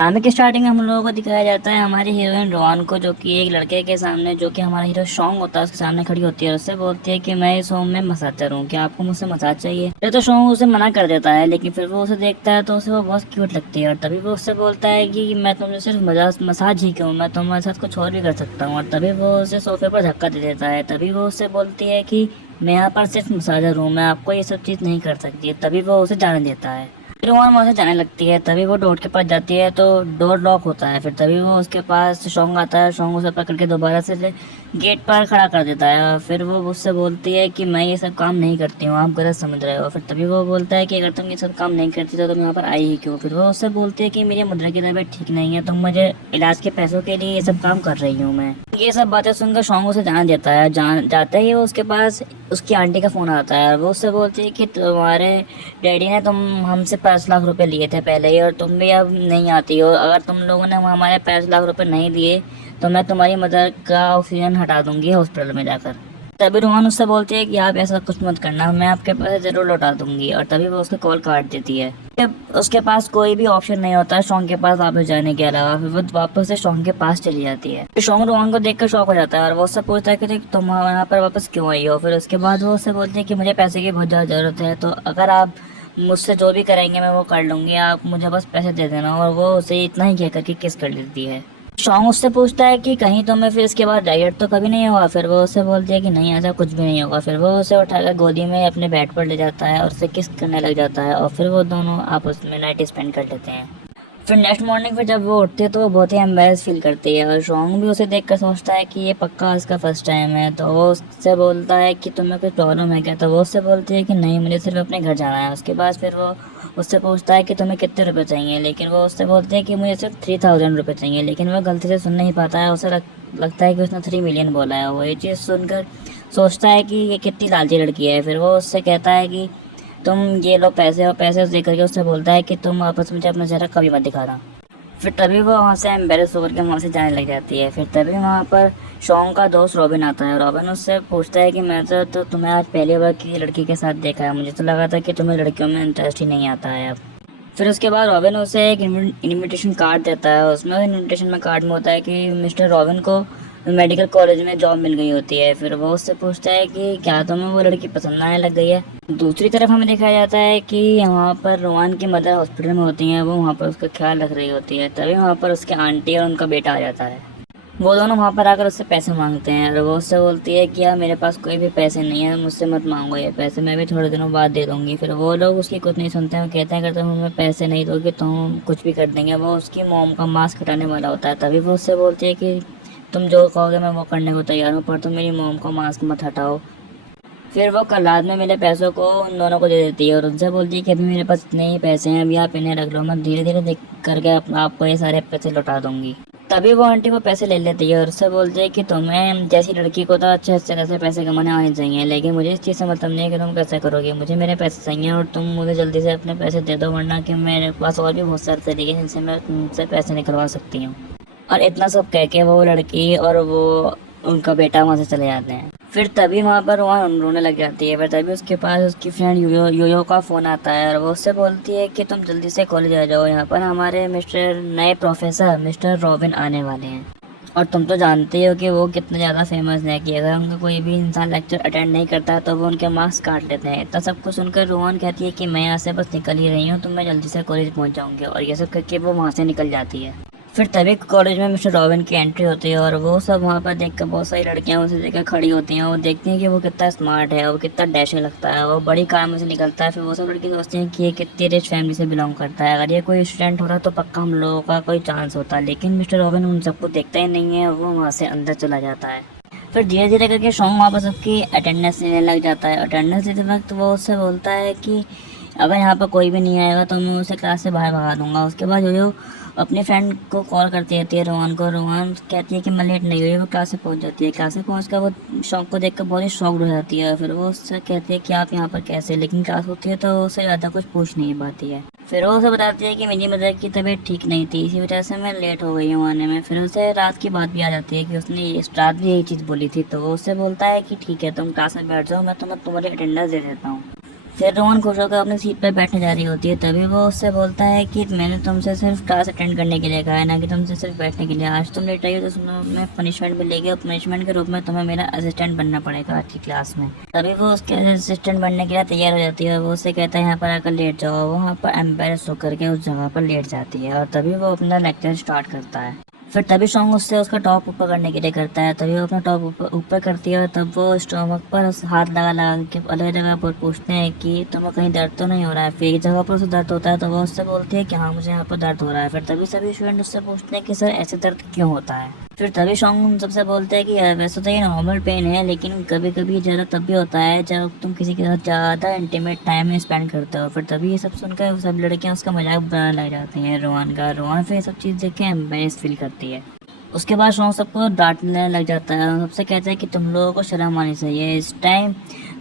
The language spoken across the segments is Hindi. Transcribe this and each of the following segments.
ड्रामे की स्टार्टिंग में हम लोगों को दिखाया जाता है हमारी हीरोइन रोहन को, जो कि एक लड़के के सामने, जो कि हमारा हीरो शोंग होता है, उसके सामने खड़ी होती है और उससे बोलती है कि मैं इस होम में मसाजर हूँ, क्या आपको मुझसे मसाज चाहिए। फिर तो शोंग उसे मना कर देता है, लेकिन फिर वो उसे देखता है तो उसे वो बहुत क्यूट लगती है और तभी वो उससे बोलता है कि मैं तुमसे सिर्फ मसाज ही क्यों, मैं तुम्हारे साथ कुछ और भी कर सकता हूँ। और तभी वो उसे सोफे पर धक्का दे देता है। तभी वो उससे बोलती है कि मैं यहाँ पर सिर्फ मसाजर हूँ, मैं आपको ये सब चीज़ नहीं कर सकती। तभी वो उसे जाने देता है। फिर वो वहाँ से जाने लगती है। तभी वो डोर के पास जाती है तो डोर लॉक होता है। फिर तभी वो उसके पास शोंग आता है। शोंग उसे पकड़ के दोबारा से गेट पर खड़ा कर देता है और फिर वो उससे बोलती है कि मैं ये सब काम नहीं करती हूँ, आप गलत समझ रहे हो। फिर तभी वो बोलता है कि अगर तुम ये सब काम नहीं करती तो तुम यहाँ पर आई ही क्यों। फिर वो उससे बोलती है कि मेरी मदर की तबीयत ठीक नहीं है, तुम मुझे इलाज के पैसों के लिए ये सब काम कर रही हूँ मैं। ये सब बातें सुनकर शोंग उसे जान देता है। जाते ही वो उसके पास उसकी आंटी का फ़ोन आता है और वो उससे बोलती है कि तुम्हारे डैडी ने तुम हमसे 5 लाख रुपए लिए थे पहले ही और तुम भी अब नहीं आती हो। अगर तुम लोगों ने हमारे 5 लाख रुपए नहीं दिए तो मैं तुम्हारी मदर का ऑक्सीजन हटा दूंगी हॉस्पिटल में जाकर। तभी रोहन उससे बोलती है कि आप ऐसा कुछ मत करना, मैं आपके पैसे जरूर लौटा दूंगी। और तभी वो उसके कॉल काट देती है। जब उसके पास कोई भी ऑप्शन नहीं होता शोंग के पास वापस जाने के अलावा, फिर वो वापस से शोंग के पास चली जाती है। फिर शोंग रोहन को देखकर शॉक हो जाता है और वो उससे पूछता है कि देख तुम यहाँ पर वापस क्यों आई हो। फिर उसके बाद वो उससे बोलती है कि मुझे पैसे की बहुत ज़्यादा ज़रूरत है, तो अगर आप मुझसे जो भी करेंगे मैं वो कर लूँगी, आप मुझे बस पैसे दे देना। और वो उसे इतना ही कहकर के किस कर लेती है। शॉन्ग उससे पूछता है कि कहीं तुम्हें फिर इसके बाद डाइट तो कभी नहीं हुआ। फिर वो उससे बोलती है कि नहीं, ऐसा कुछ भी नहीं होगा। फिर वो उसे उठाकर गोदी में अपने बेड पर ले जाता है और उससे किस करने लग जाता है और फिर वो दोनों आपस में नाइट स्पेंड कर लेते हैं। फिर नेक्स्ट मॉर्निंग पे जब वो उठती है तो वो बहुत ही एम्बेरस फील करती है और शोंग भी उसे देखकर सोचता है कि ये पक्का इसका फर्स्ट टाइम है। तो वो उससे बोलता है कि तुम्हें कोई प्रॉब्लम है क्या। तो वो उससे बोलती है कि नहीं, मुझे सिर्फ अपने घर जाना है। उसके बाद फिर वो उससे पूछता है कि तुम्हें कितने रुपए चाहिए, लेकिन वो उससे बोलती है कि मुझे सिर्फ 3000 रुपये चाहिए। लेकिन वह गलती से सुन नहीं पाता है, उसे लगता है कि उसने 3 मिलियन बोला है। वो ये चीज़ सुनकर सोचता है कि ये कितनी लालची लड़की है। फिर वो उससे कहता है कि तुम ये लो पैसे, और पैसे दे करके उससे बोलता है कि तुम आपस में अपना चेहरा कभी मत दिखाना। फिर तभी वो वहाँ से एम्बेरस होकर के वहाँ से जाने लग जाती है। फिर तभी वहाँ पर शोंग का दोस्त रॉबिन आता है। रॉबिन उससे पूछता है कि मैं तो तुम्हें आज पहली बार किसी लड़की के साथ देखा है, मुझे तो लगा था कि तुम्हें लड़कियों में इंटरेस्ट ही नहीं आता है अब। फिर उसके बाद रॉबिन उसे एक इनविटेशन कार्ड देता है। उसमें इनविटेशन में कार्ड में होता है कि मिस्टर रॉबिन को मेडिकल कॉलेज में जॉब मिल गई होती है। फिर वो उससे पूछता है कि क्या तुम्हें वो लड़की पसंद आने लग गई है। दूसरी तरफ हमें दिखाया जाता है कि यहाँ पर रोहन की मदर हॉस्पिटल में होती हैं, वो वहाँ पर उसका ख्याल रख रही होती है। तभी वहाँ पर उसके आंटी और उनका बेटा आ जाता है। वो दोनों वहाँ पर आकर उससे पैसे मांगते हैं और वो उससे बोलती है कि यार मेरे पास कोई भी पैसे नहीं है, मुझसे मत मांगो ये पैसे, मैं भी थोड़े दिनों बाद दे दूँगी। फिर वो लोग उसकी कुछ नहीं सुनते हैं। वो कहते हैं अगर तुम हमें पैसे नहीं दोगे तो हम कुछ भी कर देंगे। वो उसकी मोम का मास्क हटाने वाला होता है। तभी वो उससे बोलती है कि तुम जो कहोगे मैं वो करने को तैयार हूँ, पर तुम मेरी मोम का मास्क मत हटाओ। फिर वो कल रात में मेरे पैसों को उन दोनों को दे देती है और उनसे बोलती है कि अभी मेरे पास इतने ही पैसे हैं, अभी आप इन्हें रख लो, मैं धीरे धीरे देख करके आपको ये सारे पैसे लौटा दूंगी। तभी वो आंटी वो पैसे ले लेती है और उससे बोलती है कि तुम्हें जैसी लड़की को तो अच्छे अच्छे से पैसे कमाने आने चाहिए, लेकिन मुझे इस चीज़ से मतलब नहीं है कि तुम कैसे करोगे। मुझे मेरे पैसे चाहिए और तुम मुझे जल्दी से अपने पैसे दे दो, वरना कि मेरे पास और भी बहुत सारे तरीके हैं जिनसे मैं तुमसे पैसे निकलवा सकती हूँ। और इतना सब कह के वो लड़की और वो उनका बेटा वहाँ से चले जाते हैं। फिर तभी वहाँ पर वहाँ रोने लग जाती है। फिर तभी उसके पास उसकी फ्रेंड योयो का फ़ोन आता है और वो उससे बोलती है कि तुम जल्दी से कॉलेज आ जाओ, यहाँ पर हमारे मिस्टर नए प्रोफेसर मिस्टर रॉबिन आने वाले हैं। और तुम तो जानते हो कि वो कितने ज़्यादा फेमस है कि अगर उनका कोई भी इंसान लेक्चर अटेंड नहीं करता तो वो उनके मार्क्स काट लेते हैं। इतना सब कुछ सुनकर रोहन कहती है कि मैं यहाँ से बस निकल ही रही हूँ, तो मैं जल्दी से कॉलेज पहुँच जाऊँगी। और ये सब करके वो वहाँ से निकल जाती है। फिर तभी कॉलेज में मिस्टर रॉबिन की एंट्री होती है और वो सब वहाँ पर देखकर बहुत सारी लड़कियाँ उसे देखकर खड़ी होती हैं। वो देखती हैं कि वो कितना स्मार्ट है, वो कितना डैशर लगता है, वो बड़ी कार में से निकलता है। फिर वो सब लड़की सोचती हैं कि ये कितनी रिच फैमिली से बिलोंग करता है, अगर ये कोई स्टूडेंट होता तो पक्का हम लोगों का कोई चांस होता। लेकिन मिस्टर रॉबिन उन सबको देखता ही नहीं है, वो वहाँ से अंदर चला जाता है। फिर धीरे धीरे करके शॉन्ग वहाँ पर सबकी अटेंडेंस लेने लग जाता है। अटेंडेंस लेते वक्त वो उससे बोलता है कि अगर यहाँ पर कोई भी नहीं आएगा तो मैं उसे क्लास से बाहर भगा दूंगा। उसके बाद जो अपने फ्रेंड को कॉल करती रहती है रोहन को। रोहन कहती है कि मैं लेट नहीं हुई। वो क्लास से पहुँच जाती है। क्लास से पहुँच कर वो शौक को देखकर बहुत ही शॉक्ड हो जाती है। फिर वो उससे कहती है कि आप यहाँ पर कैसे, लेकिन क्लास होती है तो उससे ज़्यादा कुछ पूछ नहीं पाती है। फिर वो उसे बताती है कि मेरी मदर की तबीयत ठीक नहीं थी, इसी वजह से मैं लेट हो गई हूँ आने में। फिर उसे रात की बात भी आ जाती है कि उसने रात भी यही चीज़ बोली थी। तो वो उससे बोलता है कि ठीक है तुम क्लास में बैठ जाओ, मैं तुम्हारी अटेंडेंस दे देता हूँ। फिर रोहन खुश होकर अपनी सीट पर बैठने जा रही होती है। तभी वो उससे बोलता है कि मैंने तुमसे सिर्फ क्लास अटेंड करने के लिए कहा है, ना कि तुमसे सिर्फ बैठने के लिए। आज तुम लेट आई हो तो तुम्हें पनिशमेंट मिलेगी और पनिशमेंट के रूप में तुम्हें मेरा असिस्टेंट बनना पड़ेगा आज की क्लास में। तभी वो उसके असिस्टेंट बनने के लिए तैयार हो जाती है और वो उससे कहता है यहाँ पर आकर लेट जाओ। वो वहाँ पर एम्बेरस होकर के उस जगह पर लेट जाती है और तभी वो अपना लेक्चर स्टार्ट करता है। फिर तभी सॉन्ग उससे उसका टॉप ऊपर करने के लिए करता है। तभी वो अपना टॉप ऊपर करती है और तब वो स्टोमक पर हाथ लगा लगा के अलग जगह पर पूछते हैं कि तुम्हें कहीं दर्द तो नहीं हो रहा है। फिर एक जगह पर उसे दर्द होता है तो वो उससे बोलती है कि हाँ मुझे यहाँ पर दर्द हो रहा है। फिर तभी सभी स्टूडेंट उससे पूछते हैं कि सर ऐसे दर्द क्यों होता है। फिर तभी सॉन्ग सबसे बोलते हैं कि वैसे तो ये नॉर्मल पेन है, लेकिन कभी कभी ज़्यादा तब भी होता है जब तुम किसी के साथ ज़्यादा इंटीमेट टाइम स्पेंड करते हो। फिर तभी ये सब सुनकर सब लड़कियाँ उसका मजाक बनाने लग जाती हैं रोहन का। रोहन फिर ये सब चीज़ देख के एम्बेरस फील करती है। उसके बाद सॉन्ग सबको डांटने लग जाता है और सबसे कहता है कि तुम लोगों को शर्म आनी चाहिए। इस टाइम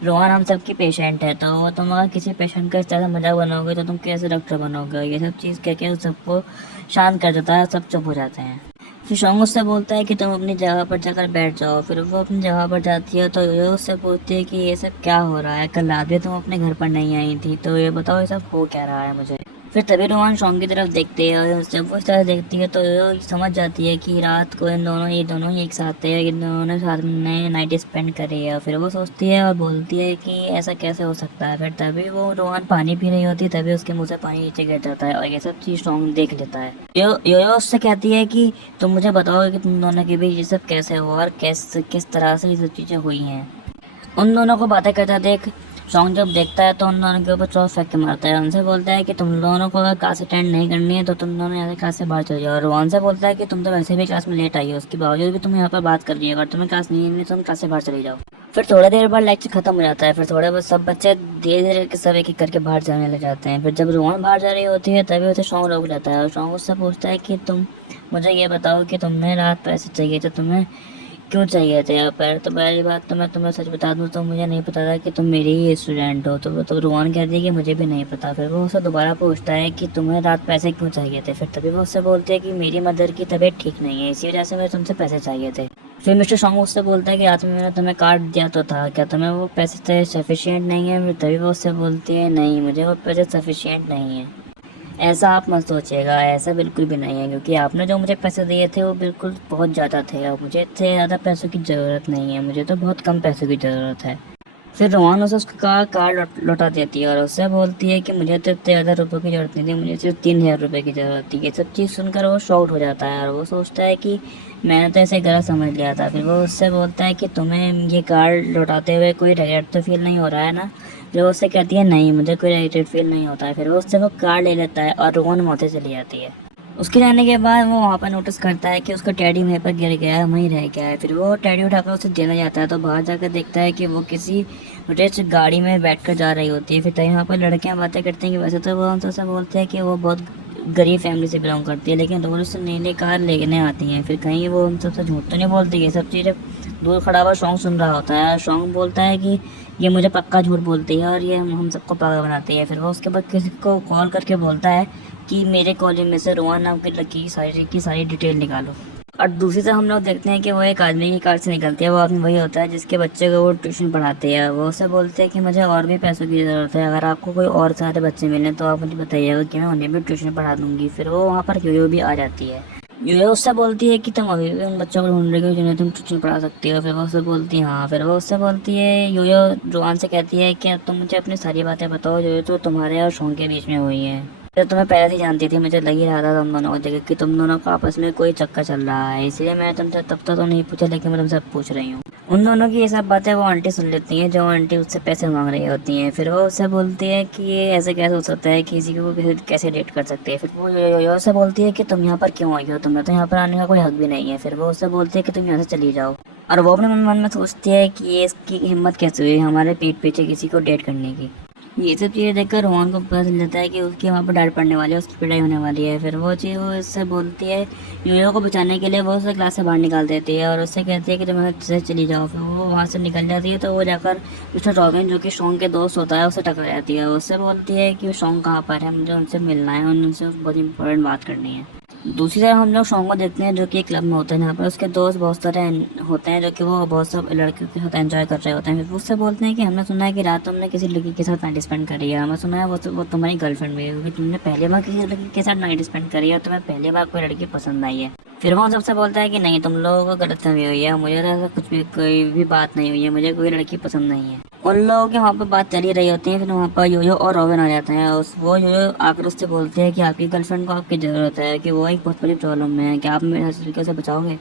रोहन हम सबकी पेशेंट है, तो वो तुम अगर किसी पेशेंट का इस तरह मजाक बनाओगे तो तुम कैसे डॉक्टर बनोगे। ये सब चीज़ कह के उस सबको शांत कर देता है, सब चुप हो जाते हैं। फिर सॉन्ग उससे बोलता है कि तुम अपनी जगह पर जाकर बैठ जाओ। फिर वो अपनी जगह पर जाती है तो ये उससे पूछती है कि ये सब क्या हो रहा है, कल रात भी तुम अपने घर पर नहीं आई थी, तो ये बताओ ये सब हो क्या रहा है मुझे। फिर तभी रोहन सॉन्ग की तरफ देखते हैं और जब वो इस तरह देखती है तो ये समझ जाती है कि रात को ये दोनों ही एक साथ थे, इन दोनों ने साथ में नाइट स्पेंड करी है। फिर वो सोचती है और बोलती है कि ऐसा कैसे हो सकता है। फिर तभी वो रोहन पानी पी रही होती है, तभी उसके मुंह से पानी नीचे गिर जाता है और ये सब चीज़ सॉन्ग देख लेता है। यो उससे कहती है कि तुम मुझे बताओ कि तुम दोनों के बीच ये सब कैसे हुआ और किस तरह से ये सब चीज़ें हुई हैं। उन दोनों को बातें करता देख सॉन्ग जब देखता है तो उन दोनों के ऊपर चौक फेंक के मारता है। उनसे बोलता है कि तुम दोनों को अगर क्लास अटेंड नहीं करनी है तो तुम दोनों यहाँ से क्लास से बाहर चले जाओ। और रोहन से बोलता है कि तुम तो वैसे भी क्लास में लेट आई हो, उसके बावजूद भी तुम यहाँ पर बात कर रही हो। अगर तुम्हें क्लास नहीं है तो तुम क्लास से बाहर चले जाओ। फिर थोड़ी देर बाद लेक्चर खत्म हो जाता है। फिर थोड़े बहुत सब बच्चे धीरे धीरे के सब एक एक करके बाहर जाने लग जाते हैं। फिर जब रोहन बाहर जा रही होती है तभी उसे सॉन्ग रोक जाता है और सॉन्ग उससे पूछता है कि तुम मुझे ये बताओ कि तुम्हें रात पैसे चाहिए तो तुम्हें क्यों चाहिए थे यहाँ पर। तो पहली बात तो मैं तुम्हें सच बता दूँ तो मुझे नहीं पता था कि तुम मेरी ही स्टूडेंट हो। तो रोहन कहती है कि मुझे भी नहीं पता। फिर वो उससे दोबारा पूछता है कि तुम्हें रात पैसे क्यों चाहिए थे। फिर तभी वो उससे बोलती है कि मेरी मदर की तबीयत ठीक नहीं है, इसी वजह से मुझे तुमसे पैसे चाहिए थे। फिर मिस्टर सॉन्ग उससे बोलता है कि आज मैंने तुम्हें कार्ड दिया तो था, क्या तुम्हें वो पैसे सफिशिएंट नहीं है। फिर तभी वो उससे बोलती है नहीं, मुझे वो पैसे सफिशिएंट नहीं है। ऐसा आप मत सोचिएगा, ऐसा बिल्कुल भी नहीं है, क्योंकि आपने जो मुझे पैसे दिए थे वो बिल्कुल बहुत ज़्यादा थे और मुझे इतने ज़्यादा पैसों की ज़रूरत नहीं है, मुझे तो बहुत कम पैसों की ज़रूरत है। फिर रोहन उसे उसका कार्ड लौटा देती है और उससे बोलती है कि मुझे तो इतने ज़्यादा रुपये की ज़रूरत नहीं थी, मुझे सिर्फ 3,000 रुपये की ज़रूरत थी। ये सब चीज़ सुनकर वो शॉक्ड हो जाता है और वो सोचता है कि मैंने तो ऐसे गलत समझ लिया था। फिर वो उससे बोलता है कि तुम्हें ये कार्ड लौटाते हुए कोई रिग्रेट तो फील नहीं हो रहा है ना। फिर वो उससे कहती है नहीं, मुझे कोई रिग्रेट फील नहीं होता है। फिर वो उससे वो कार्ड ले लेता है और रोहन वहाँ से चली जाती है। उसके जाने के बाद वो वहाँ पर नोटिस करता है कि उसका टैडी वहीं पर गिर गया है, वहीं रह गया है। फिर वो टैडी उठाकर उसे देने जाता है तो बाहर जाकर देखता है कि वो किसी रिच गाड़ी में बैठकर जा रही होती है। फिर तो यहाँ पर लड़कियाँ बातें करती हैं कि वैसे तो वो उनसे बोलते हैं कि वो बहुत गरीब फैमिली से बिलोंग करती है, लेकिन रोज उससे नई नई कार लेने आती हैं। फिर कहीं वो उन सबसे झूठ तो नहीं बोलती। ये सब चीज़ें दूर खड़ा हुआ सॉन्ग सुन रहा होता है। सॉन्ग बोलता है कि ये मुझे पक्का झूठ बोलती है और ये हम सबको पागल बनाती है। फिर वो उसके बाद किसी को कॉल करके बोलता है कि मेरे कॉलेज में से रोहन नाम की लड़की की सारी डिटेल निकालो। और दूसरी तरफ हम लोग देखते हैं कि वो एक आदमी की कार से निकलती है। वो आदमी वही होता है जिसके बच्चे को वो ट्यूशन पढ़ाते हैं। वो उसे बोलते हैं कि मुझे और भी पैसों की ज़रूरत है, अगर आपको कोई और सारे बच्चे मिले तो आप मुझे बताइएगा कि मैं उन्हें भी ट्यूशन पढ़ा दूँगी। फिर वो वहाँ पर यूयो भी आ जाती है। यूयो उससे बोलती है कि तुम अभी भी उन बच्चों को ढूंढ रही हो जिन्हें तुम ट्यूशन पढ़ा सकती हो। फिर वो उससे बोलती है हाँ। फिर वो उससे बोलती है, यूयो रोहन से कहती है कि तुम मुझे अपनी सारी बातें बताओ जो तुम्हारे और शॉन्ग के बीच में हुई हैं। तो तुम्हें पहले से जानती थी, मुझे लग ही रहा था तुम दोनों को देख कि तुम दोनों का आपस में कोई चक्कर चल रहा है, इसलिए मैं तुमसे तब तक तो नहीं पूछा, लेकिन मैं तुमसे पूछ रही हूँ। उन दोनों की ये सब बातें वो आंटी सुन लेती हैं, जो आंटी उससे पैसे मांग रही होती हैं। फिर वो उससे बोलती है कि ये ऐसे कैसे हो सकता है, किसी को कैसे डेट कर सकते हैं। फिर वो यो से बोलती है कि तुम यहाँ पर क्यों आई हो, तुम्हें तो यहाँ पर आने का कोई हक भी नहीं है। फिर वो उससे बोलती है कि तुम यहाँ से चली जाओ। और वो अपने मन में सोचती है कि ये इसकी हिम्मत कैसे हुई हमारे पीठ पीछे किसी को डेट करने की। ये सब चीज़ें देखकर रोहन को पता चल जाता है कि उसकी वहाँ पर डांट पड़ने वाली है, उसकी पिटाई होने वाली है। फिर वो चीज़ वो इससे बोलती है, यूयो को बचाने के लिए वो उसे क्लास से बाहर निकाल देती है और उससे कहती है कि तुम से चली जाओ। फिर वो वहाँ से निकल जाती है तो वो जाकर मिस्टर रॉबिन जो कि शॉन्ग के दोस्त होता है उससे टकरा जाती है। उससे बोलती है कि शॉन्ग कहाँ पर है, मुझे उनसे मिलना है और उनसे बहुत इंपॉर्टेंट बात करनी है। दूसरी तरफ हम लोग शॉन्ग को देखते हैं जो कि एक क्लब में होता है, जहाँ पर उसके दोस्त बहुत सारे होते हैं जो कि वो बहुत सब लड़कियों के साथ एंजॉय कर रहे होते हैं। फिर उससे बोलते हैं कि हमने सुना है कि रात तुमने किसी लड़की के साथ नाइट स्पेंड करी है, हमें सुना है वो तुम्हारी गर्लफ्रेंड भी है, क्योंकि तुमने पहली बार किसी लड़की के साथ नाइट स्पेंड करी है और तुम्हें पहली बार कोई लड़की पसंद आई है। फिर वो सबसे बोलता है कि नहीं, तुम लोगों को गलतफहमी हुई है, मुझे तो ऐसा कुछ भी कोई भी बात नहीं हुई है, मुझे कोई लड़की पसंद नहीं है। उन लोगों की वहाँ पर बात चली रही होती है। फिर वहाँ पर योयो और रॉबिन आ जाते हैं। वो योयो आकर उससे बोलते हैं कि आपकी गर्लफ्रेंड को आपकी ज़रूरत है, कि वो एक बहुत बड़ी प्रॉब्लम में है, कि आप मेरे इस तरीके से बचाओगे।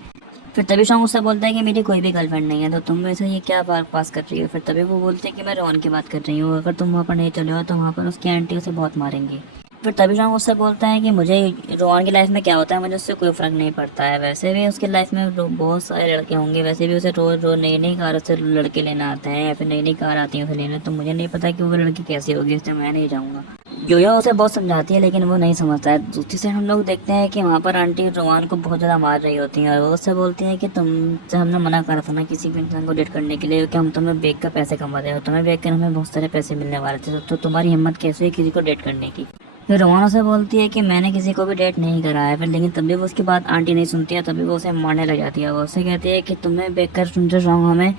फिर तभी शॉन्ग उससे बोलता है कि मेरी कोई भी गर्लफ्रेंड नहीं है, तो तुम वैसे ये क्या बात पास कर रही हो। फिर तभी वो बोलते हैं कि मैं रोहन की बात कर रही हूँ, अगर तुम वहाँ पर नहीं चले हो तो वहाँ पर उसकी आंटी उसे बहुत मारेंगी। फिर तभी शॉन्ग उससे बोलता है कि मुझे रोहन की लाइफ में क्या होता है मुझे उससे कोई फ़र्क नहीं पड़ता है, वैसे भी उसकी लाइफ में बहुत सारे लड़के होंगे, वैसे भी उसे रोज़ रोज़ नई नई कार से लड़के लेना आते हैं, या फिर नई नई कार आती है उसे लेने, तो मुझे नहीं पता कि वो लड़की कैसी होगी, इसलिए मैं नहीं जाऊँगा। योयो उसे बहुत समझाती है लेकिन वो नहीं समझता है। दूसरी से हम लोग देखते हैं कि वहाँ पर आंटी रोहन को बहुत ज़्यादा मार रही होती हैं, और वो उससे बोलती हैं कि तुमसे हमने मना करा था ना किसी भी इंसान को डेट करने के लिए, कि हम तुम्हें बेच कर पैसे कमा रहे हो, तुम्हें बेच कर हमें बहुत सारे पैसे मिलने वाले थे, तो तुम्हारी हिम्मत कैसे है किसी को डेट करने की। फिर रोहन उसे बोलती है कि मैंने किसी को भी डेट नहीं करा है। फिर लेकिन तभी वो उसकी बात आंटी नहीं सुनती है, तभी वो उसे मारने लग जाती है। वो उससे कहती है कि तुम्हें बेचकर तुमसे रॉन्ग हमें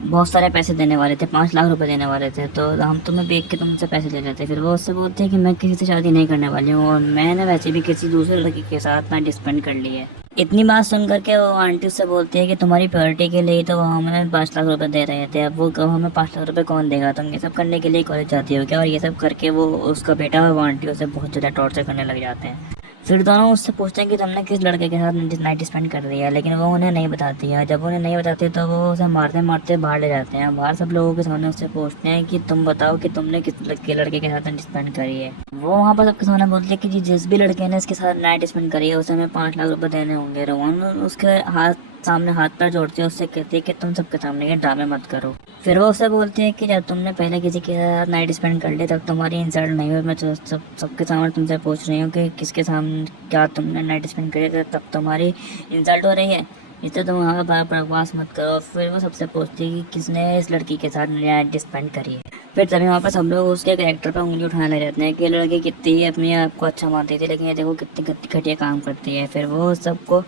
बहुत सारे पैसे देने वाले थे, 5 लाख रुपए देने वाले थे, तो हम तुम्हें बेच के तुमसे पैसे ले लेते। फिर वो उससे बोलते हैं कि मैं किसी से शादी नहीं करने वाली हूँ, और मैंने वैसे भी किसी दूसरे लड़की के साथ नाइट स्पेंड कर ली है। इतनी बात सुन करके वो आंटी उससे बोलती है कि तुम्हारी प्योरिटी के लिए तो वो हमें 5 लाख रुपए दे रहे थे, अब वो हमें 5 लाख रुपए कौन देगा, तुम ये सब करने के लिए कॉलेज जाती हो क्या। और ये सब करके वो उसका बेटा और वो आंटी उसे बहुत ज़्यादा टॉर्चर करने लग जाते हैं। फिर दोनों उससे पूछते हैं कि तुमने किस लड़के के साथ नाइट स्पेंड कर रही है, लेकिन वो उन्हें नहीं बताती है। जब उन्हें नहीं बताती तो वो उसे मारते मारते बाहर ले जाते हैं। बाहर सब लोगों के सामने उससे पूछते हैं कि तुम बताओ कि तुमने किस लड़के के साथ नाइट स्पेंड करी है। वो वहाँ पर सबके सामने बोलती है कि जी जिस भी लड़के ने इसके साथ नाइट स्पेंड करी है उसे हमें 5 लाख रुपए देने होंगे। रोहन उसके सामने हाथ पैर जोड़ती है, उससे कहती है कि तुम सबके सामने ये ड्रामे मत करो। फिर वो उससे बोलती है कि जब तुमने पहले किसी के साथ नाइट स्पेंड कर ली तब तुम्हारी इंसल्ट नहीं हुई, मैं सबके सामने तुमसे पूछ रही हूँ कि किसके सामने क्या तुमने नाइट स्पेंड करी, तब तुम्हारी इंसल्ट हो रही है, इससे तुम वहाँ बार बकवास मत करो। फिर वो सबसे पूछती है कि किसने इस लड़की के साथ नाइट स्पेंड करी है। फिर तभी वहाँ पर सब लोग उसके कैरेक्टर पर उंगली उठाने लग जाते हैं कि ये लड़की कितनी अपने आप को अच्छा मानती थी, लेकिन ये देखो कितनी घटिया काम करती है। फिर वो सबको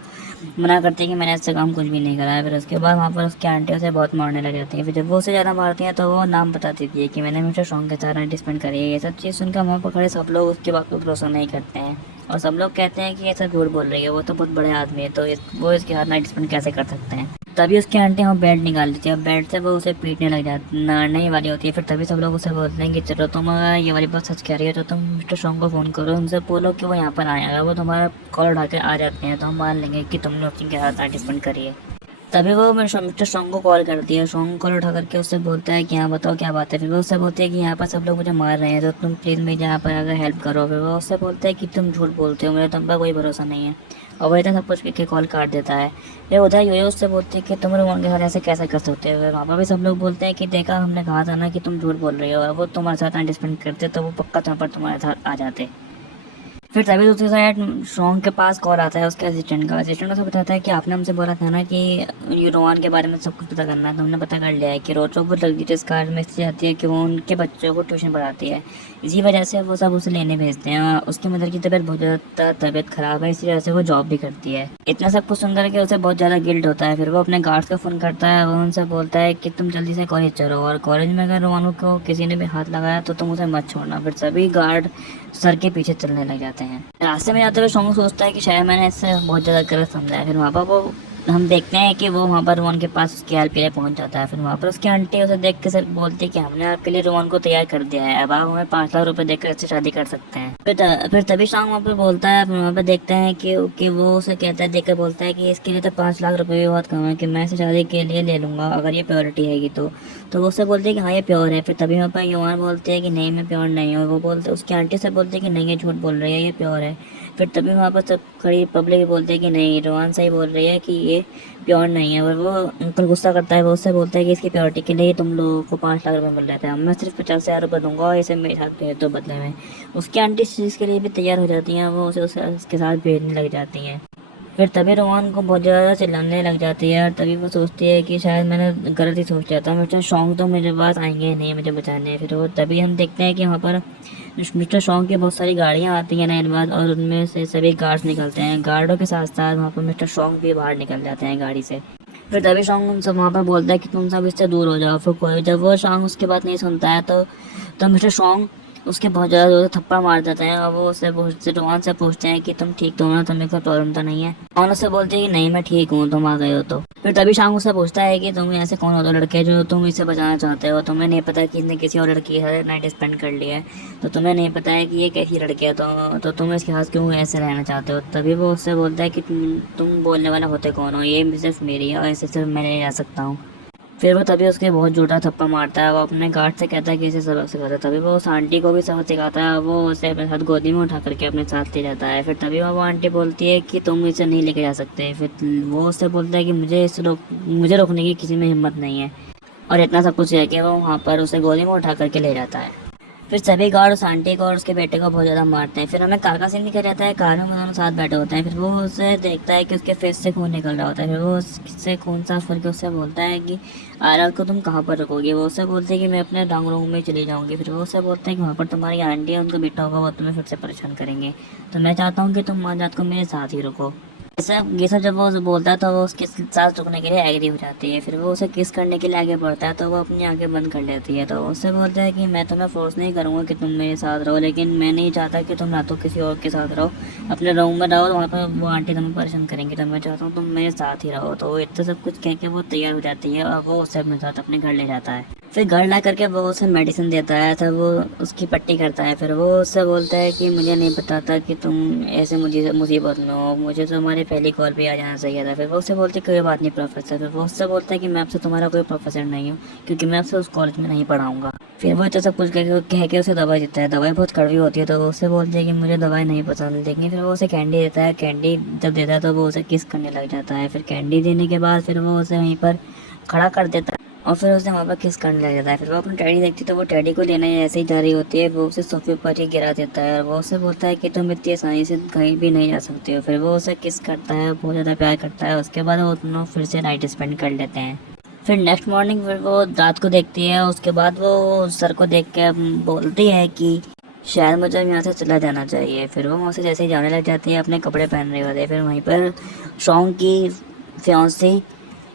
मना करती है कि मैंने ऐसा काम कुछ भी नहीं करा है। फिर उसके बाद वहाँ पर उसकी आंटी उसे बहुत मारने लग जाती है। फिर जब वो उसे ज़्यादा मारती हैं तो वो नाम बता देती है कि मैंने मिस्टर शॉन्ग के साथ नाइट स्पेंड करी है। ये सब चीज़ सुनकर वहाँ पर खड़े सब लोग उसकी बात पर भरोसा नहीं करते हैं, और सब लोग कहते हैं कि ये सब झूठ बोल रही है, वो तो बहुत बड़े आदमी है, तो वो इसके साथ नाइट स्पेंड कैसे कर सकते हैं। तभी उसकी आंटी वहाँ बेड निकाल देती है, और बेड से वो उसे पीटने लग जाती मारने ही वाली होती है। फिर तभी सब लोग उसे बोलते हैं कि चलो तुम अगर ये वाली बात सच कह रही है तो तुम मिस्टर शॉन्ग को फ़ोन करो, उनसे बोलो कि वो यहाँ पर आएगा, वो तुम्हारा कॉल उठा के आ जाते हैं तो हम मान लेंगे कि तुमने उसके साथ नाइट स्पेंड करी है। तभी वो मिस्टर शॉन्ग को कॉल करती है। शॉन्ग कॉल उठा करके उससे बोलता है कि हाँ बताओ क्या बात है। फिर वो उससे बोलती है कि यहाँ पर सब लोग मुझे मार रहे हैं, तो तुम प्लीज़ मेरी यहाँ पर अगर हेल्प करो। फिर वो उससे बोलता है कि तुम झूठ बोलते हो, मुझे तुम पर कोई भरोसा नहीं है, और वो इतना सब कुछ के कॉल काट देता है। फिर उधर योयो उससे बोलती है कि तुम लोग उनके साथ ऐसे कैसे कर सकते हो। वहाँ पर भी सब लोग बोलते हैं कि देखा हमने कहा था ना कि तुम झूठ बोल रही हो, और वो तुम्हारे साथ टाइम स्पेंड करते तो वो पक्का तुम पर तुम्हारे साथ आ जाते। फिर तभी दूसरी साइड शॉन्ग के पास कॉल आता है उसके असिस्टेंट उसे बताता है कि आपने हमसे बोला था ना कि ये रोहन के बारे में सब कुछ पता करना है, तो हमने पता कर लिया है कि रोज वो लग्जरियस कार में इसलिए आती है कि वो उनके बच्चों को ट्यूशन पढ़ाती है, इसी वजह से वो सब उसे लेने भेजते हैं। उसकी मदर की तबीयत बहुत ज़्यादा तबीयत खराब है, इसी वजह से वो जॉब भी करती है। इतना सब कुछ सुनकर के उसे बहुत ज़्यादा गिल्ट होता है। फिर वो अपने गार्ड्स को फ़ोन करता है, वो उनसे बोलता है कि तुम जल्दी से कॉलेज चलो, और कॉलेज में अगर रोहन को किसी ने भी हाथ लगाया तो तुम उसे मत छोड़ना। फिर सभी गार्ड सर के पीछे चलने लग जाते हैं। रास्ते में जाते हुए शॉन्ग सोचता है कि शायद मैंने इससे बहुत ज़्यादा गलत समझा है। फिर वहाँ पर वो हम देखते हैं कि वो वहाँ पर रोहन के पास उसकी हेल्प के लिए पहुँच जाता है। फिर वहाँ पर उसकी आंटी उसे देख के सर बोलती है कि हमने आपके लिए रोहन को तैयार कर दिया है, अब आप हमें 5 लाख रुपए देकर इससे शादी कर सकते हैं। फिर तभी शॉन्ग वहाँ पर बोलता है, फिर वहाँ पर देखते हैं कि वो उसे कहता है, देखकर बोलता है कि इसके लिए तो 5 लाख रुपए भी बहुत कम है, कि मैं इसे शादी के लिए ले लूँगा अगर ये प्योरिटी हैगी तो वो उससे बोलते हैं कि हाँ ये प्योर है। फिर तभी वहाँ पर युवान बोलते हैं कि नहीं मैं प्योर नहीं हूँ, वो बोलते उसकी आंटी से बोलते हैं कि नहीं ये झूठ बोल रही है, ये प्योर है। फिर तभी वहाँ पर सब खड़ी पब्लिक बोलते हैं कि नहीं रोहन सही बोल रही है कि ये प्योर नहीं है। और वो अंकल गुस्सा करता है, वो उससे बोलता है कि इसकी प्योरिटी के लिए तुम लोगों को 5 लाख रुपए मिल रहे थे, मैं सिर्फ 50,000 रुपये दूंगा और इसे मेरे साथ भेज दो बदले में। उसकी आंटी इस चीज़ के लिए भी तैयार हो जाती हैं, वो उसे उसके साथ भेजने लग जाती हैं। फिर तभी रोहन को बहुत ज़्यादा चिल्लाने लग जाती है और तभी वो सोचती है कि शायद मैंने गलत ही सोच लिया था, मिस्टर शॉन्ग तो मेरे पास आएंगे ही नहीं मुझे बचाने। फिर वो तभी हम देखते हैं कि वहाँ पर मिस्टर शॉन्ग की बहुत सारी गाड़ियाँ आती हैं नाइन बाद, और उनमें से सभी गार्ड्स निकलते हैं। गार्डों के साथ साथ वहाँ पर मिस्टर शॉन्ग भी बाहर निकल जाते हैं गाड़ी से। फिर तभी शॉन्ग उन सब वहाँ पर बोलता है कि तुम सब इससे दूर हो जाओ। फिर कोई जब वो शॉन्ग उसकी बात नहीं सुनता है तो मिस्टर शॉन्ग उसके बहुत ज़्यादा ज़ोर से थप्पड़ मार देते हैं और वो उससे रोहन से पूछते हैं कि तुम ठीक तो हो ना, तुम्हें कोई प्रॉब्लम तो नहीं है। रोहन उससे बोलते हैं कि नहीं मैं ठीक हूँ, तुम आ गए हो तो। फिर तभी शाम उससे पूछता है कि तुम ऐसे कौन हो तो लड़के जो तुम इसे बचाना चाहते हो, तुम्हें नहीं पता कि इसने किसी और लड़की है नाइट स्पेंड कर लिया है, तो तुम्हें नहीं पता है कि ये कैसी लड़की है, तो तुम इसके साथ क्यों ऐसे रहना चाहते हो। तभी वो उससे बोलता है कि तुम बोलने वाला होते कौन हो, ये सिर्फ मेरी है और इसे सिर्फ मैं ले जा सकता हूँ। फिर वो तभी उसके बहुत झूठा थप्पड़ मारता है। वो अपने गार्ड से कहता है कि इसे सबक सिखाता है। तभी वो उस आंटी को भी सबक सिखाता है। वो उसे अपने साथ गोदी में उठा करके अपने साथ ले जाता है। फिर तभी वो आंटी बोलती है कि तुम इसे नहीं लेके जा सकते। फिर वो उससे बोलता है कि मुझे रोकने की किसी में हिम्मत नहीं है। और इतना सब कुछ है कि वो वहाँ पर उसे गोदी में उठा करके ले जाता है। फिर सभी गार्ड उस आंटी को और उसके बेटे को बहुत ज़्यादा मारते हैं। फिर हमें कार का सीन दिखाया जाता है। कार में वो दोनों साथ बैठे होते हैं। फिर वो उसे देखता है कि उसके फेस से खून निकल रहा होता है। फिर वो उससे खून साफ करके उससे बोलता है कि आरत को तुम कहाँ पर रखोगे। वो उससे बोलते हैं कि मैं अपने डांग रूम में चली जाऊँगी। फिर वो उससे बोलते हैं कि वहाँ पर तुम्हारी आंटी है, उनका बेटा होगा, वो तुम्हें फिर से परेशान करेंगे, तो मैं चाहता हूँ कि तुम आजाद को मेरे साथ ही रखो। ये सब जब वो बोलता है तो वो उसके साथ रुकने के लिए एग्री हो जाती है। फिर वो उसे किस करने के लिए आगे बढ़ता है तो वो अपनी आंखें बंद कर लेती है। तो उससे बोलता है कि मैं तुम्हें फोर्स नहीं करूँगा कि तुम मेरे साथ रहो, लेकिन मैं नहीं चाहता कि तुम ना तो किसी और के साथ रहो, अपने रूम में रहो, वहाँ पर वो आंटी तुम्हें परेशान करेंगी, तो मैं चाहता हूँ तुम मेरे साथ ही रहो। तो इतना सब कुछ कह के वो तैयार हो जाती है और वो उसे अपने साथ अपने घर ले जाता है। फिर घर ला करके वो उसे मेडिसिन देता है। तो वो उसकी पट्टी करता है। फिर वो उससे बोलता है कि मुझे नहीं पता था कि तुम ऐसे मुझे मुसीबत में हो, मुझे तो हमारी पहली कॉल पे आ जाना चाहिए था। फिर वो उससे बोलती कोई बात नहीं प्रोफेसर। फिर वो उससे बोलता है कि मैं आपसे तुम्हारा कोई प्रोफेसर नहीं हूँ, क्योंकि मैं आपसे उस कॉलेज में नहीं पढ़ाऊँगा। फिर वो तो सब कुछ कह के उसे दवाई देता है। दवाई बहुत कड़वी होती है तो वो उससे बोलती है कि मुझे दवाई नहीं पसंद, लेकिन फिर वो उसे कैंडी देता है। कैंडी जब देता है तो वो उसे किस करने लग जाता है। फिर कैंडी देने के बाद फिर वो उसे वहीं पर खड़ा कर देता है और फिर उसे वहाँ पर किस करने लग जाता है। फिर वो अपनी टैडी देखती है तो वो टैडी को लेने ऐसे ही जा रही होती है। वो उसे सोफे पर ही गिरा देता है और वो उसे बोलता है कि तुम इतनी आसानी से कहीं भी नहीं जा सकते हो। फिर वो उसे किस करता है, बहुत ज़्यादा प्यार करता है। उसके बाद वो दोनों फिर से नाइट स्पेंड कर लेते हैं। फिर नेक्स्ट मॉर्निंग फिर वो रात को देखती है। उसके बाद वो सर को देख के बोलती है कि शायद मुझे यहाँ से चला जाना चाहिए। फिर वो वहाँ से जैसे ही जाने लग जाती है, अपने कपड़े पहन रही होती है। फिर वहीं पर शॉन्ग की फियांसी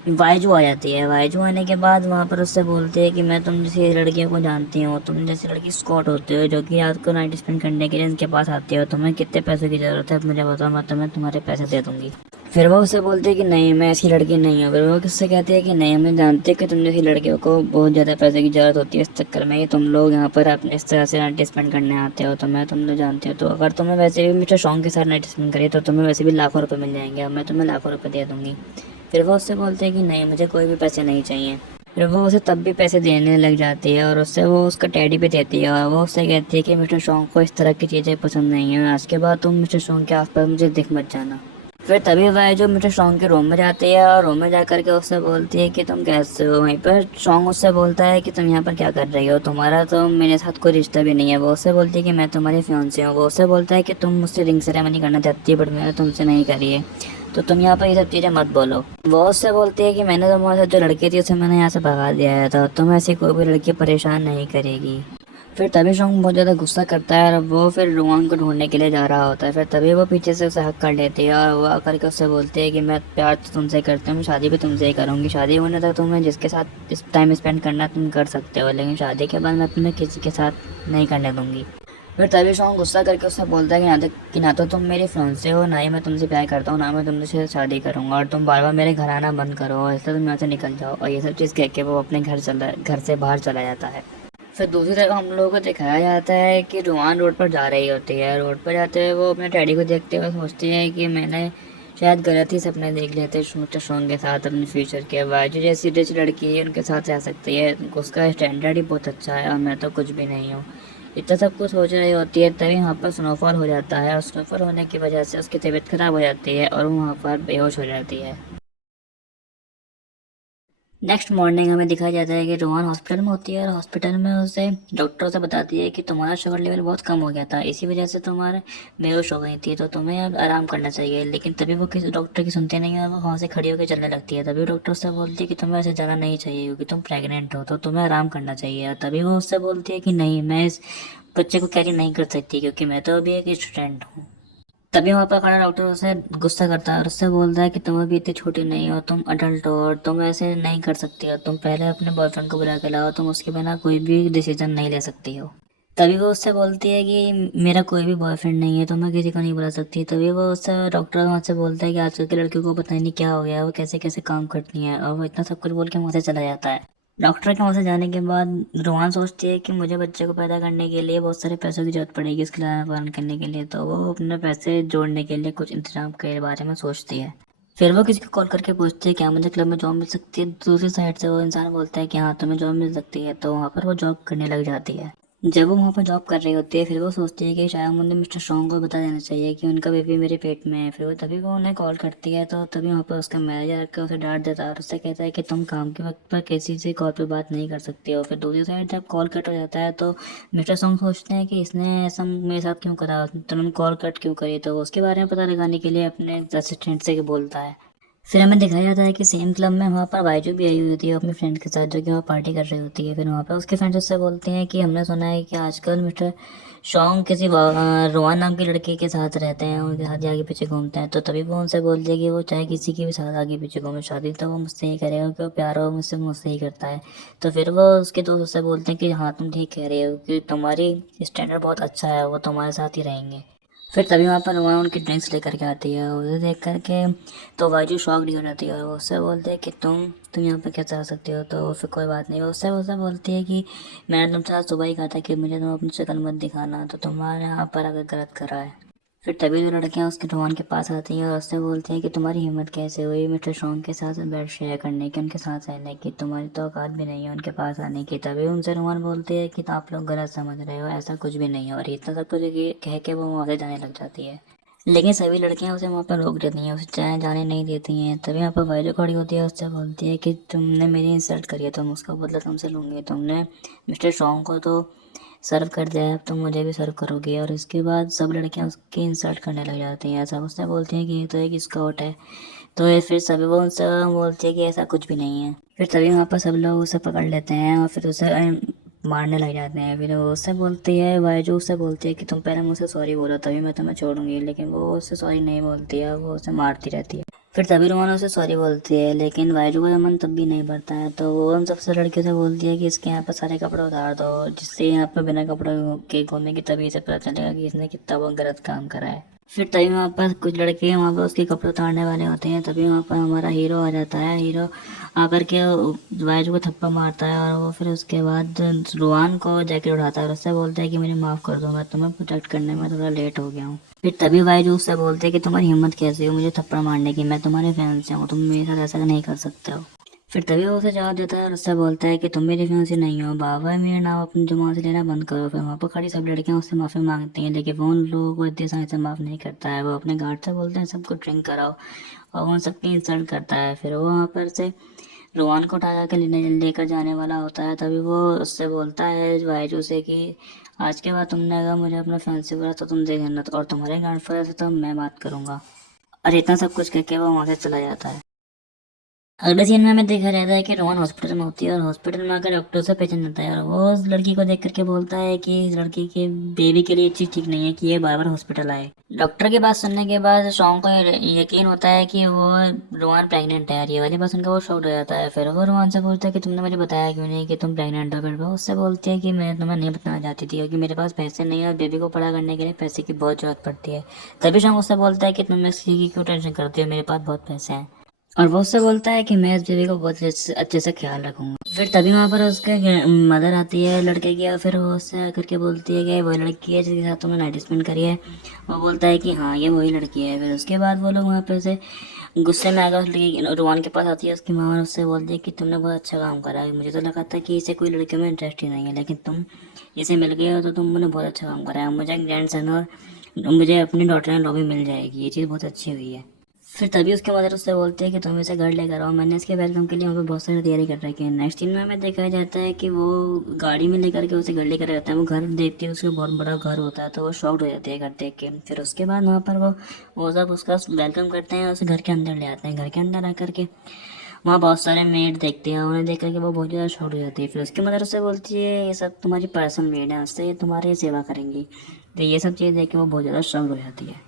वाइजू आ जाती है। वाइजू आने के बाद वहाँ पर उससे बोलती है कि मैं तुम जैसी लड़कियों को जानती हूँ, तुम जैसी लड़की स्कॉट होती हो जो कि रात को नाइट स्पेंड करने के लिए इनके पास आती हो, तुम्हें कितने पैसों की ज़रूरत है मुझे बताओ, मैं तुम्हें तुम्हारे पैसे दे दूँगी। फिर वो उससे बोलती है कि नहीं मैं ऐसी लड़की नहीं हूँ। फिर वो किससे कहती है कि नहीं हमें जानते हैं कि तुम जैसी लड़कियों को बहुत ज़्यादा पैसे की ज़रूरत होती है, इस चक्कर में ही तुम लोग यहाँ पर अपने इस तरह से नाइट स्पेंड करने आते हो, तो मैं तुम लोग जानते हो, तो अगर तुम्हें वैसे भी मिस्टर शॉन्ग के साथ नाइट स्पेंड करिए तो तुम्हें वैसे भी लाखों रुपये मिल जाएंगे और मैं तुम्हें लाखों रुपये दे दूँगी। फिर वो उससे बोलते हैं कि नहीं मुझे कोई भी पैसे नहीं चाहिए। फिर वो उसे तब भी पैसे देने लग जाती है और उससे वो उसका टेडी भी देती है और वो उससे कहती है कि मिस्टर शॉन्ग को इस तरह की चीज़ें पसंद नहीं है, आज के बाद तुम मिस्टर शॉन्ग के आसपास मुझे दिख मत जाना। फिर तभी वह जो मिस्टर शॉन्ग के रूम में जाती है और रूम में जा करके उससे बोलती है कि तुम कैसे हो। वहीं पर शॉन्ग उससे बोलता है कि तुम यहाँ पर क्या कर रही हो, तुम्हारा तो मेरे साथ कोई रिश्ता भी नहीं है। वो उससे बोलती है कि मैं तुम्हारी फियांसी हूँ। वो उससे बोलता है कि तुम मुझसे रिंग सेरेमनी करना चाहती है बट मैंने तुमसे नहीं करी है, तो तुम यहाँ पर ये सब चीज़ें मत बोलो। वो उससे बोलती है कि मैंने तुम्हारे साथ जो लड़की थी उसे मैंने यहाँ से भगा दिया है, तो तुम ऐसी कोई भी लड़की परेशान नहीं करेगी। फिर तभी शॉन्ग बहुत ज़्यादा गुस्सा करता है और वो फिर रोहन को ढूंढने के लिए जा रहा होता है। फिर तभी वो पीछे से उसे हक कर लेती है और वो आकर के उससे बोलती है कि मैं प्यार तो तुमसे करती हूँ, मैं शादी भी तुमसे ही करूँगी, शादी होने तक तुम्हें जिसके साथ इस टाइम स्पेंड करना तुम कर सकते हो, लेकिन शादी के बाद मैं तुम्हें किसी के साथ नहीं करने दूँगी। फिर तभी शॉन्ग गुस्सा करके उससे बोलता है कि ना तो तुम मेरी फियांसे हो, ना ही मैं तुमसे प्यार करता हूँ, ना मैं तुमसे शादी करूँगा, और तुम बार बार मेरे घर आना बंद करो और इसलिए तुम यहाँ से निकल जाओ। और ये सब चीज़ कह के वो अपने घर से बाहर चला जाता है। फिर दूसरी तरफ हम लोगों को दिखाया जाता है कि रोहान रोड पर जा रही होती है। रोड पर जाते हुए वो अपने डैडी को देखते हुए सोचती है कि मैंने शायद गलत ही सपने देख लिए थे मिस्टर शॉन्ग के साथ अपने फ्यूचर के। बाजू जैसी रिच लड़की है उनके साथ रह सकती है, उसका स्टैंडर्ड ही बहुत अच्छा है और मैं तो कुछ भी नहीं हूँ। इतना सब कुछ सोच रही होती है तभी वहाँ पर स्नोफॉल हो जाता है और स्नोफॉल होने की वजह से उसकी तबीयत खराब हो जाती है और वो वहाँ पर बेहोश हो जाती है। नेक्स्ट मॉर्निंग हमें दिखाया जाता है कि रोहन हॉस्पिटल में होती है और हॉस्पिटल में उसे डॉक्टर से बताती है कि तुम्हारा शुगर लेवल बहुत कम हो गया था, इसी वजह से तुम्हारे बेहोश हो गई थी, तो तुम्हें अब आराम करना चाहिए। लेकिन तभी वो किसी डॉक्टर की सुनती नहीं है और वो वहाँ से खड़ी होकर चलने लगती है। तभी डॉक्टर उससे बोलती है कि तुम्हें ऐसे जाना नहीं चाहिए क्योंकि तुम प्रेग्नेंट हो, तो तुम्हें आराम करना चाहिए। और तभी वो उससे बोलती है कि नहीं, मैं इस बच्चे को कैरी नहीं कर सकती क्योंकि मैं तो अभी एक स्टूडेंट हूँ। तभी वहाँ पर खड़ा डॉक्टर उसे गुस्सा करता है और उससे बोलता है कि तुम अभी इतनी छोटी नहीं हो, तुम अडल्ट हो और तुम ऐसे नहीं कर सकती हो। तुम पहले अपने बॉयफ्रेंड को बुला के लाओ, तुम उसके बिना कोई भी डिसीजन नहीं ले सकती हो। तभी वो उससे बोलती है कि मेरा कोई भी बॉयफ्रेंड नहीं है, तो मैं किसी को नहीं बुला सकती। तभी वो उससे डॉक्टर वहाँ से बोलता है कि आजकल की लड़कियों को पता ही नहीं क्या हो गया है, वो कैसे कैसे काम करती हैं, और वो इतना सब कुछ बोल के वहाँ से चला जाता है। डॉक्टर के वहाँ से जाने के बाद रोहान सोचती है कि मुझे बच्चे को पैदा करने के लिए बहुत सारे पैसों की जरूरत पड़ेगी, इसके लालन पालन करने के लिए, तो वो अपने पैसे जोड़ने के लिए कुछ इंतजाम के बारे में सोचती है। फिर वो किसी को कॉल करके पूछती है क्या मुझे क्लब में जॉब मिल सकती है। दूसरी साइड से वो इंसान बोलता है कि हाँ, तुम्हें जॉब मिल सकती है, तो वहाँ पर वो जॉब करने लग जाती है। जब वो वहाँ पर जॉब कर रही होती है, फिर वो सोचती है कि शायद मुझे मिस्टर स्ट्रॉन्ग को बता देना चाहिए कि उनका बेबी मेरे पेट में है। फिर वो तभी वो उन्हें कॉल करती है, तो तभी वहाँ पर उसका मैनेजर आकर उसे डांट देता है और उससे कहता है कि तुम काम के वक्त पर किसी से कॉल पर बात नहीं कर सकती हो। फिर दूसरी साइड जब कॉल कट हो जाता है तो मिस्टर स्ट्रॉन्ग सोचते हैं कि इसने ऐसा मेरे साथ क्यों करा, तुरंत कॉल कट क्यों करी, तो वो उसके बारे में पता लगाने के लिए अपने असिस्टेंट से बोलता है। फिर हमें दिखाया जाता है कि सेम क्लब में वहाँ पर बायजू भी आई हुई होती है अपने फ्रेंड के साथ, जो कि वहाँ पार्टी कर रही होती है। फिर वहाँ पर उसके फ्रेंड्स उससे बोलते हैं कि हमने सुना है कि आजकल मिस्टर शॉन्ग किसी रोहान नाम की लड़की के साथ रहते हैं, उनके साथ ही आगे पीछे घूमते हैं। तो तभी वो उनसे बोलती है कि वो चाहे किसी के भी साथ आगे पीछे घूमे, शादी तो वो मुझसे ही करेगा क्योंकि वो प्यार हो मुझसे ही करता है। तो फिर वो उसके दोस्त उससे बोलते हैं कि हाँ, तुम ठीक कह रहे हो कि तुम्हारी स्टैंडर्ड बहुत अच्छा है, वो तुम्हारे साथ ही रहेंगे। फिर तभी वहाँ पर वहाँ उनकी ड्रिंक्स लेकर के आती है, उसे देख करके तो वाइजू शॉक हो जाती है और वो उससे बोलते हैं कि तुम यहाँ पे कैसे आ सकते हो। तो फिर कोई बात नहीं, वो उससे उससे बोलती है कि मैंने तुमसे आज सुबह ही कहा था कि मुझे तुम अपनी शक्ल मत दिखाना, तो तुम्हारे यहाँ पर अगर गलत करा है। फिर तभी जो लड़कियां उसके रोहन के पास आती हैं और उससे बोलती हैं कि तुम्हारी हिम्मत कैसे हुई मिस्टर शॉन्ग के साथ बेड शेयर करने की, उनके साथ रहने की, तुम्हारी तो औकात भी नहीं है उनके पास आने की। तभी उनसे रोहन बोलती है कि आप लोग गलत समझ रहे हो, ऐसा कुछ भी नहीं है, और इतना सब कुछ कह के वो वहाँ से जाने लग जाती है। लेकिन सभी लड़कियां उसे वहाँ पर रोक देती हैं, उसे चाहे जाने नहीं देती हैं। तभी यहाँ पर वायजो खड़ी होती है, उससे बोलती है कि तुमने मेरी इंसल्ट करी है, तुम उसका बदला तुमसे लूँगी, तुमने मिस्टर शॉन्ग को तो सर्व कर दिया है, अब तुम मुझे भी सर्व करोगे। और इसके बाद सब लड़कियां उसकी इंसल्ट करने लग जाती हैं, ऐसा उससे बोलती हैं कि ये तो एक स्कॉट है। तो ये फिर सभी वो उनसे बोलती है कि ऐसा कुछ भी नहीं है। फिर तभी वहाँ पर सब लोग उसे पकड़ लेते हैं और फिर उसे मारने लग जाते हैं। फिर वो उससे बोलती है, बायजू उससे बोलती है कि तुम पहले मुझसे सॉरी बोलो तभी मैं तुम्हें छोड़ूंगी, लेकिन वो उससे सॉरी नहीं बोलती है, वो उसे मारती रहती है। फिर तभी रोहन उसे सॉरी बोलती है, लेकिन बायजू का मन तब भी नहीं भरता है, तो वो उन सबसे लड़कियों से बोलती है कि इसके यहाँ पर सारे कपड़े उतार दो, जिससे यहाँ पर बिना कपड़े के घूमेगी, तभी इसे पता चलेगा कि इसने कितना वो गलत काम करा है। फिर तभी वहाँ पर कुछ लड़के वहाँ पर उसके कपड़े उतारने वाले होते हैं, तभी वहाँ पर हमारा हीरो आ जाता है। हीरो आकर के वायजू को थप्पड़ मारता है और वो फिर उसके बाद रोहान को जैकेट उठाता है और उससे बोलता है कि मुझे माफ़ कर दो, मैं तुम्हें प्रोटेक्ट करने में थोड़ा लेट हो गया हूँ। फिर तभी वायजू उससे बोलते हैं कि तुम्हारी हिम्मत कैसी हो मुझे थप्पड़ मारने की, मैं तुम्हारे फैन से हूँ, तुम मेरे साथ ऐसा नहीं कर सकते हो। फिर तभी वो उसे जवाब देता है और उससे बोलता है कि तुम मेरी फियांसी नहीं हो, बाबा मेरा नाम अपनी जुबान से लेना बंद करो। फिर वहाँ पर खड़ी सब लड़कियां उससे माफ़ी मांगती हैं, लेकिन वो उन लोगों को इतनी आसानी से माफ़ नहीं करता है। वो अपने गार्ड से बोलते हैं सबको ड्रिंक कराओ और वो उन सबकी इंसल्ट करता है। फिर वो वहाँ पर से रोहन को उठा के लेकर जाने वाला होता है, तभी वो उससे बोलता है वायजू से कि आज के बाद तुमने अगर मुझे अपना फैंसी बोला तो तुम देखना, तो और तुम्हारे गार्ड फादर से तो मैं बात करूंगा। और इतना सब कुछ कह के वो वहाँ से चला जाता है। अगले सीन में हमें देखा जाता है कि रोहन हॉस्पिटल में होती है और हॉस्पिटल में आकर डॉक्टर से पहचान जाता है और वो उस लड़की को देख करके बोलता है कि इस लड़की के बेबी के लिए ये चीज़ ठीक नहीं है कि ये बार बार हॉस्पिटल आए। डॉक्टर की बात सुनने के बाद शॉन्ग को यकीन होता है कि वो रोहन प्रेग्नेंट है, और ये वाली बात सुनकर वो शॉक्ड हो जाता है। फिर वो रोहन से बोलता है कि तुमने मुझे बताया क्यों नहीं कि तुम प्रेग्नेंट हो। फिर वो उससे बोलती है कि मैं तुम्हें नहीं बताना चाहती थी क्योंकि मेरे पास पैसे नहीं है और बेबी को बड़ा करने के लिए पैसे की बहुत जरूरत पड़ती है। तभी शॉन्ग उससे बोलता है कि तुम इसकी की क्यों टेंशन करती हो, मेरे पास बहुत पैसे हैं। और वो उससे बोलता है कि मैं इस बेबी का बहुत अच्छे से ख्याल रखूंगा। फिर तभी वहाँ पर उसके मदर आती है लड़के की और फिर वो उससे करके बोलती है कि वो लड़की है जिसके साथ तुमने नाइट स्पेंड करी है। वो बोलता है कि हाँ, ये वही लड़की है। फिर उसके बाद वो लोग वहाँ पे से गुस्से में आकर उस लड़की रोहन के पास आती है, उसकी माँ उससे बोलती है कि तुमने बहुत अच्छा काम करा है, मुझे तो लगा था कि इसे कोई लड़के में इंटरेस्ट ही नहीं है, लेकिन तुम इसे मिल गए हो तो तुमने बहुत अच्छा काम करा है। मुझे एक ग्रैंड सन और मुझे अपनी डॉटर इन लॉ भी मिल जाएगी, ये चीज़ बहुत अच्छी हुई है। फिर तभी उसके मदर उससे बोलते हैं कि तुम इसे घर लेकर आओ, मैंने इसके वेलकम के लिए वहाँ पे बहुत सारी तैयारी कर रखी है। नेक्स्ट सीन में हमें देखा जाता है कि वो गाड़ी में लेकर के उसे घर लेकर जाता है। वो घर देखती है, उसका बहुत बड़ा घर होता है, तो वो शॉक्ड हो जाती है घर देख के। फिर उसके बाद वहाँ पर वो सब उसका वेलकम करते हैं, उसे घर के अंदर ले आते हैं। घर के अंदर आकर के वहाँ बहुत सारे मेड देखते हैं, उन्हें देख करके वो बहुत ज़्यादा शॉक्ड हो जाती है। फिर उसकी मदर उससे बोलती है ये सब तुम्हारी पर्सनल मेड है, उससे ये तुम्हारी सेवा करेंगी। तो ये सब चीज़ें देख के वो बहुत ज़्यादा शॉक्ड हो जाती है।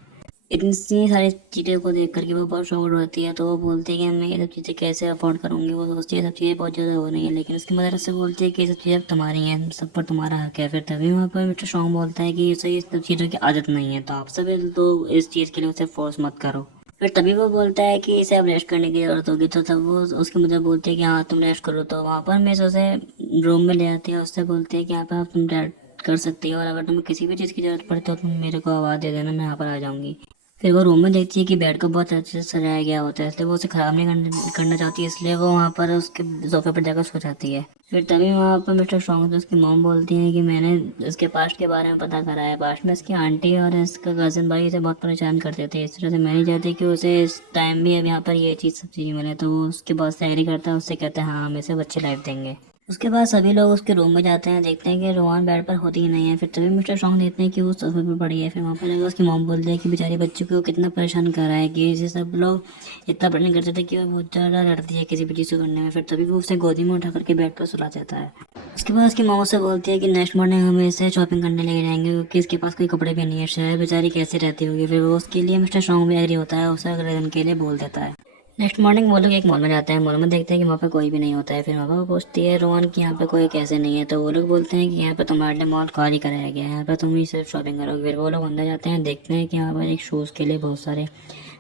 इतनी सारी चीज़ों को देख करके वो बहुत शॉक्ड होती है, तो वो बोलती है कि मैं ये सब चीज़ें कैसे अफोर्ड करूँगी। वो सोचती है सब चीज़ें बहुत ज़्यादा हो रही हैं, लेकिन उसकी मदर उससे बोलती है कि ये सब चीज़ें तुम्हारी हैं, सब पर तुम्हारा हक है। फिर तभी वहाँ पर मिस्टर सॉन्ग बोलता है कि ये सब चीज़ों की आदत नहीं है, तो आप सभी तो इस चीज़ के लिए उसे फोर्स मत करो। फिर तभी वो बोलता है कि इसे अब रेस्ट करने की ज़रूरत होगी, तो तब वो उसकी मदर बोलती है कि हाँ तुम रेस्ट करो। तो वहाँ पर मिस उसे रूम में ले आती है, उससे बोलती है कि यहाँ पर आप तुम रेस्ट कर सकती हो, और अगर तुम्हें किसी भी चीज़ की ज़रूरत पड़े तो तुम मेरे को आवाज़ दे देना, मैं यहाँ पर आ जाऊँगी। फिर वो रूम में देखती है कि बेड को बहुत अच्छे से सजाया गया होता है, इसलिए वो उसे ख़राब नहीं करना चाहती है, इसलिए वो वहाँ पर उसके सोफे पर जाकर सो जाती है। फिर तभी वहाँ पर मिस्टर स्ट्रॉन्ग से उसकी मॉम बोलती है कि मैंने इसके पास्ट के बारे में पता करा है। पास्ट में इसकी आंटी और इसका कज़न भाई इसे बहुत परेशान करते थे, इस तरह से मैं नहीं चाहती कि उसे इस टाइम भी अब यहाँ पर ये चीज़ सब चीज़ें मिले। तो वो उसके बहुत से एग्री करता है, उससे कहते हैं हाँ हम इसे अच्छी लाइफ देंगे। उसके बाद सभी लोग उसके रूम में जाते हैं, देखते हैं कि रोहन बेड पर होती ही नहीं है। फिर तभी मिस्टर स्ट्रॉन्ग देखते हैं कि वो सोफे पर पड़ी है। फिर वहाँ पर जाकर उसकी मॉम बोलती है कि बेचारी बच्ची को कितना परेशान कर रहा है, कि इसे सब लोग इतना परेशान करते थे कि वो बहुत ज़्यादा लड़ती है किसी भी चीज़ को करने में। फिर तभी वो उसे गोदी में उठा करके बेड पर सुला देता है। उसके बाद उसकी मॉम से बोलती है कि नेक्स्ट मॉर्निंग हम इसे शॉपिंग करने लेके जाएंगे, क्योंकि इसके पास कोई कपड़े भी नहीं है, शायद बेचारी कैसे रहती होगी। फिर वो उसके लिए मिस्टर स्ट्रॉन्ग भी एग्री होता है, उसे अगले दिन के लिए बोल देता है। नेक्स्ट मॉर्निंग वो लोग एक मॉल में जाते हैं, मॉल में देखते हैं कि वहाँ पे कोई भी नहीं होता है। फिर वहाँ पर वो पूछती है रोहन कि यहाँ पे कोई कैसे नहीं है, तो वो लोग बोलते हैं कि यहाँ पे तुम्हारे लिए मॉल खाली कराया गया है, यहाँ पे तुम ही सिर्फ शॉपिंग करोगे। फिर वो लोग अंदर जाते हैं, देखते हैं कि यहाँ पर एक शूज़ के लिए बहुत सारे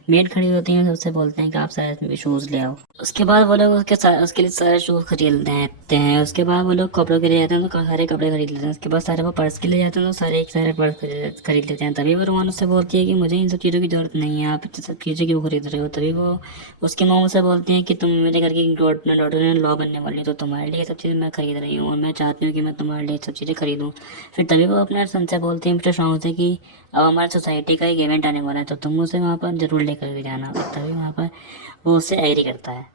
मेड खड़ी होती हैं, सबसे बोलते हैं कि आप सारे शूज़ ले आओ। उसके बाद वो लोग उसके लिए सारे शूज़ खरीद लेते हैं। उसके बाद वो लोग कपड़ों के लिए जाते हैं, तो सारे कपड़े खरीद लेते हैं। उसके बाद सारे वो पर्स के लिए जाते हैं, तो सारे पर्स खरीद लेते हैं। तभी वो रोमान उससे बोलती है कि मुझे इन सब चीज़ों की ज़रूरत नहीं है, आप इन सब चीज़ें क्यों खरीद रहे हो। तभी वो उसकी मॉम से बोलती हैं कि तुम मेरे घर की डॉटर ने लॉ बनने वाली है, तो तुम्हारे लिए ये सब चीज़ें मैं खरीद रही हूँ, और मैं चाहती हूँ कि मैं तुम्हारे लिए सब चीज़ें खरीदूँ। फिर तभी वो अपने सन से बोलती है मिस्टर शॉन्ग से कि अब हमारी सोसाइटी का एक इवेंट आने वाला है, तो तुम उसे वहाँ पर ज़रूर लेकर के जाना। तभी वहाँ पर वो उससे एग्री करता है।